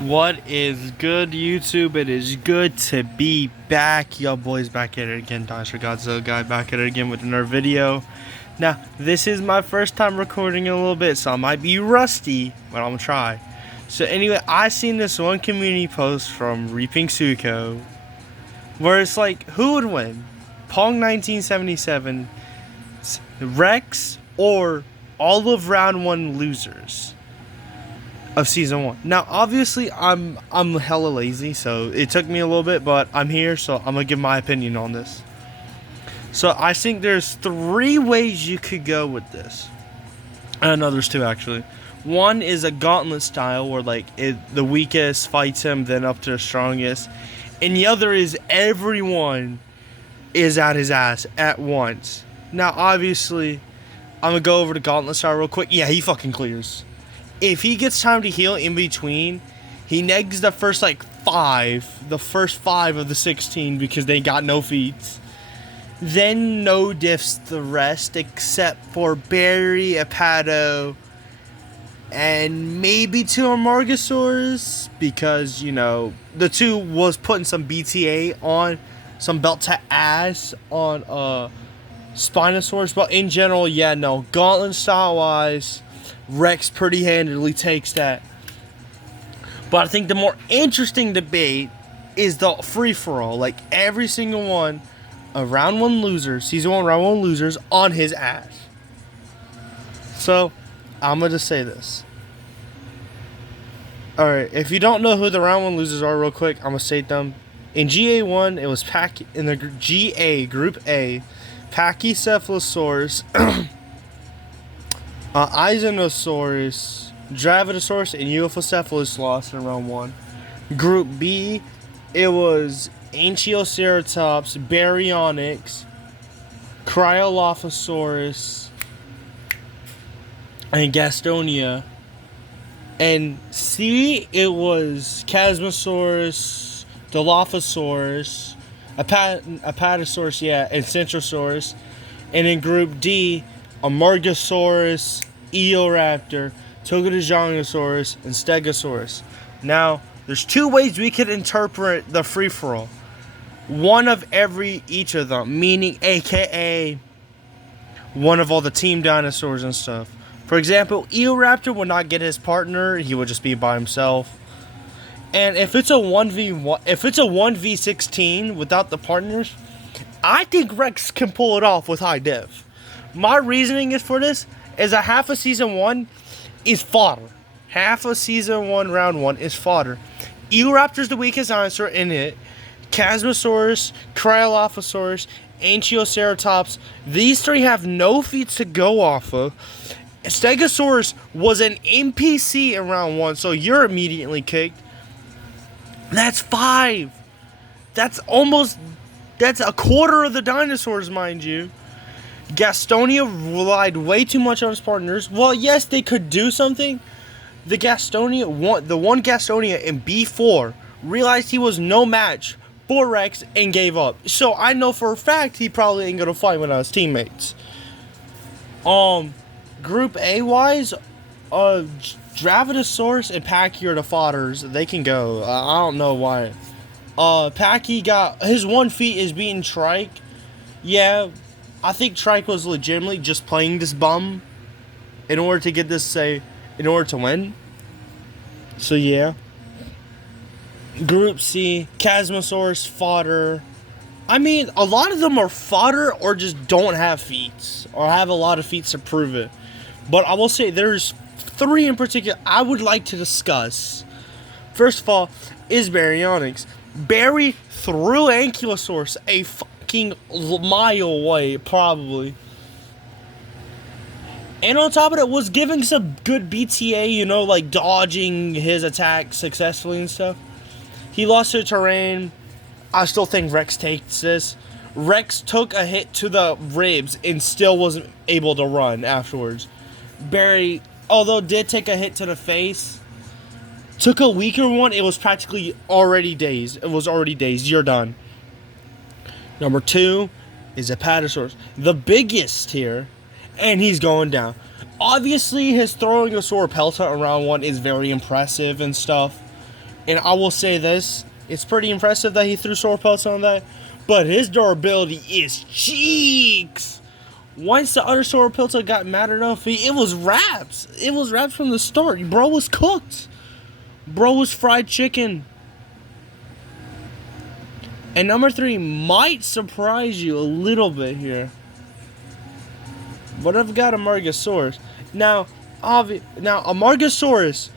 What is good, YouTube? It is good to be back. Yo, boys, back at it again. Dinosaur Godzilla guy back at it again with another video. Now, this is my first time recording in a little bit, so I might be rusty, but I'm gonna try. So anyway, I seen this one community post from ReapingSucho where it's like, who would win? Pong 1977, Rex, or all of round one losers of season 1. Now obviously I'm hella lazy, so it took me a little bit, but I'm here, so I'm gonna give my opinion on this. So I think there's 3 ways you could go with this. No, there's 2 actually. One is a gauntlet style where the weakest fights him, then up to the strongest, and the other is everyone is at his ass at once. Now obviously I'm gonna go over the gauntlet style real quick. Yeah, he fucking clears. If he gets time to heal in between, he negs the first 5 of the 16 because they got no feats. Then no diffs the rest except for Barry, Apato, and maybe 2 Amargasaurs because, you know, the 2 was putting some BTA on, some belt to ass on Spinosaurus, but in general, yeah, no, gauntlet style wise, Rex pretty handedly takes that. But I think the more interesting debate is the free-for-all. Like, every single one of round 1 losers, season 1 round 1 losers, on his ass. So, I'm going to just say this. Alright, if you don't know who the round 1 losers are real quick, I'm going to state them. In GA1, it was in the GA, Group A, Pachycephalosaurus, Isanosaurus, Dravidosaurus, and Euophocephalus lost in round 1. Group B, it was Ankyloceratops, Baryonyx, Cryolophosaurus, and Gastonia. And C, it was Chasmosaurus, Dilophosaurus, Apatosaurus, yeah, and Centrosaurus. And in Group D, Amargasaurus, Eoraptor, Togotosaurus, and Stegosaurus. Now, there's 2 ways we could interpret the free-for-all. One of each of them, meaning AKA one of all the team dinosaurs and stuff. For example, Eoraptor would not get his partner, he would just be by himself. And if it's a 1v1, if it's a 1v16 without the partners, I think Rex can pull it off with high div. My reasoning is for this is a half of season 1 is fodder. Half of season 1 round 1 is fodder. Eoraptor's the weakest dinosaur in it. Chasmosaurus, Cryolophosaurus, Ankyloceratops. These 3 have no feats to go off of. Stegosaurus was an NPC in round 1, so you're immediately kicked. That's 5. That's a quarter of the dinosaurs, mind you. Gastonia relied way too much on his partners. Well, yes, they could do something. The one Gastonia in B4 realized he was no match for Rex and gave up. So I know for a fact he probably ain't gonna fight one of his teammates. Group A wise, Dravidosaurus and Pachy are the fodders. They can go. I don't know why. Pachy got his 1 feat is beating Trike. Yeah. I think Trike was legitimately just playing this bum in order to get this, in order to win. So yeah. Group C, Chasmosaurus, fodder. I mean, a lot of them are fodder or just don't have feats. Or have a lot of feats to prove it. But I will say there's 3 in particular I would like to discuss. First of all, is Baryonyx. Barry threw Ankylosaurus a fucking mile away, probably. And on top of it, was giving some good BTA, you know, like dodging his attack successfully and stuff. He lost to terrain. I still think Rex takes this. Rex took a hit to the ribs and still wasn't able to run afterwards. Barry, although did take a hit to the face, took a weaker one. It was practically already dazed. It was already dazed. You're done. Number 2 is Apatosaurus, the biggest here, and he's going down. Obviously, his throwing a sword pelta around 1 is very impressive and stuff. And I will say this, it's pretty impressive that he threw sword pelts on that, but his durability is cheeks. Once the other sword pelts got mad enough, it was wraps. It was wraps from the start. Bro was cooked. Bro was fried chicken. And number 3 might surprise you a little bit here. But I've got Amargasaurus. Now Amargasaurus,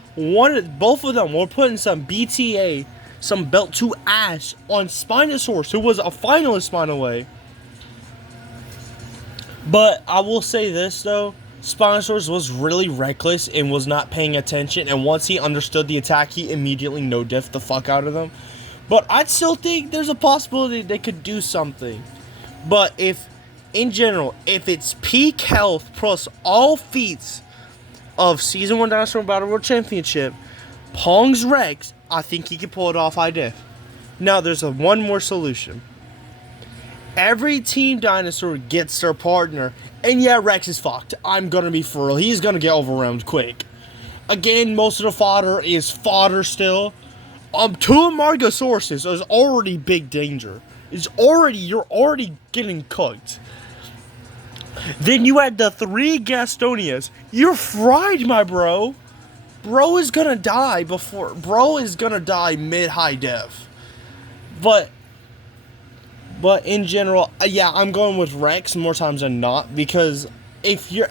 both of them were putting some BTA, some belt to ass on Spinosaurus, who was a finalist, by the way. But I will say this though, Spinosaurus was really reckless and was not paying attention, and once he understood the attack, he immediately no-diffed the fuck out of them. But I'd still think there's a possibility they could do something. But in general, if it's peak health plus all feats of Season 1 Dinosaur Battle World Championship, Pong's Rex, I think he can pull it off high diff. Now, there's one more solution. Every team dinosaur gets their partner, and yeah, Rex is fucked. I'm gonna be for real. He's gonna get overwhelmed quick. Again, most of the fodder is fodder still. 2 Amargasauruses is already big danger. You're already getting cooked. Then you add the 3 Gastonias. You're fried, my bro. Bro is gonna die mid-high def. But in general, yeah, I'm going with Rex more times than not, because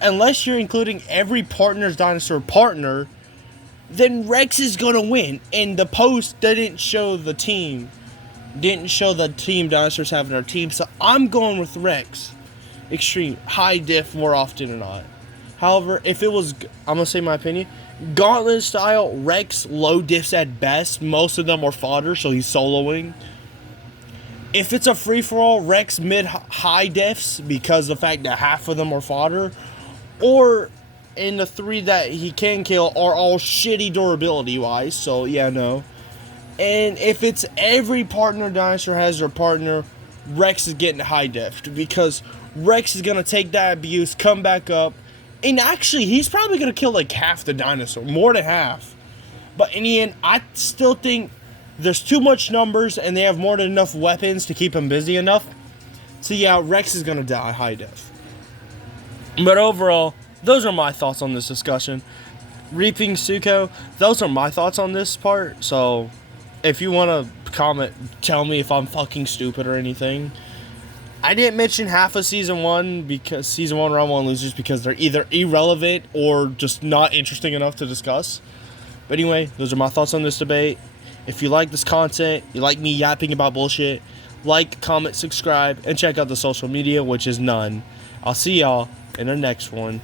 unless you're including every partner's dinosaur partner, then Rex is gonna win. And the post didn't show the team dinosaurs having their team, so I'm going with Rex. Extreme high diff more often than not. However, if it was, I'm gonna say my opinion, Gauntlet style, Rex low diffs at best. Most of them are fodder, so he's soloing. If it's a free-for-all, Rex mid-high diffs, because of the fact that half of them are fodder. Or in the 3 that he can kill are all shitty durability-wise, so yeah, no. And if it's every partner dinosaur has their partner, Rex is getting high diffed, because Rex is going to take that abuse, come back up, and actually, he's probably going to kill like half the dinosaur, more than half. But in the end, I still think there's too much numbers, and they have more than enough weapons to keep him busy enough. So yeah, Rex is going to die high def. But overall, those are my thoughts on this discussion. Reaping Sucho, those are my thoughts on this part. So if you want to comment, tell me if I'm fucking stupid or anything. I didn't mention half of Season 1 because Season 1 Round 1 losers, because they're either irrelevant or just not interesting enough to discuss. But anyway, those are my thoughts on this debate. If you like this content, you like me yapping about bullshit, like, comment, subscribe, and check out the social media, which is none. I'll see y'all in the next one.